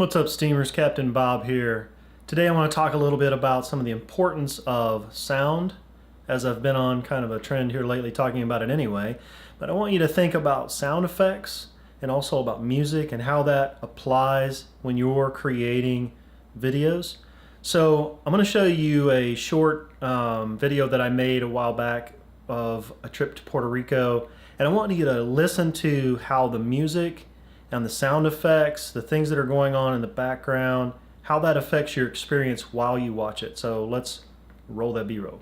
What's up, Steamers? Captain Bob here. Today I want to talk a little bit about some of the importance of sound, as I've been on kind of a trend here lately talking about it anyway. But I want you to think about sound effects and also about music and how that applies when you're creating videos. So I'm going to show you a short video that I made a while back of a trip to Puerto Rico, and I want you to listen to how the music and the sound effects, the things that are going on in the background, how that affects your experience while you watch it. So let's roll that B-roll.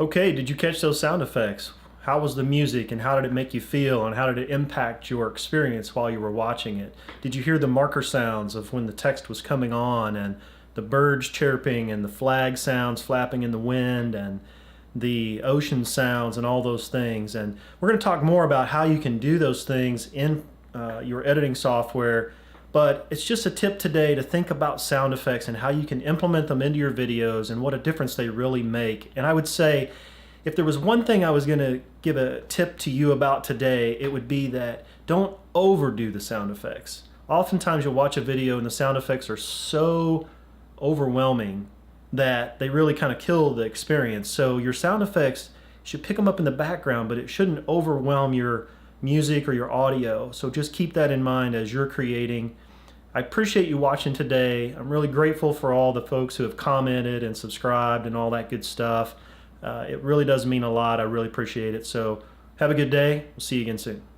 Okay, did you catch those sound effects? How was the music and how did it make you feel and how did it impact your experience while you were watching it? Did you hear the marker sounds of when the text was coming on and the birds chirping and the flag sounds flapping in the wind and the ocean sounds and all those things? And we're going to talk more about how you can do those things in your editing software, but it's just a tip today to think about sound effects and how you can implement them into your videos and what a difference they really make. And I would say, if there was one thing I was going to give a tip to you about today, it would be that don't overdo the sound effects. Oftentimes you'll watch a video and the sound effects are so overwhelming that they really kind of kill the experience. So your sound effects, you should pick them up in the background, but it shouldn't overwhelm your music or your audio. So just keep that in mind as you're creating I appreciate you watching today. I'm really grateful for all the folks who have commented and subscribed and all that good stuff. It really does mean a lot. I really appreciate it. So have a good day. We'll see you again soon.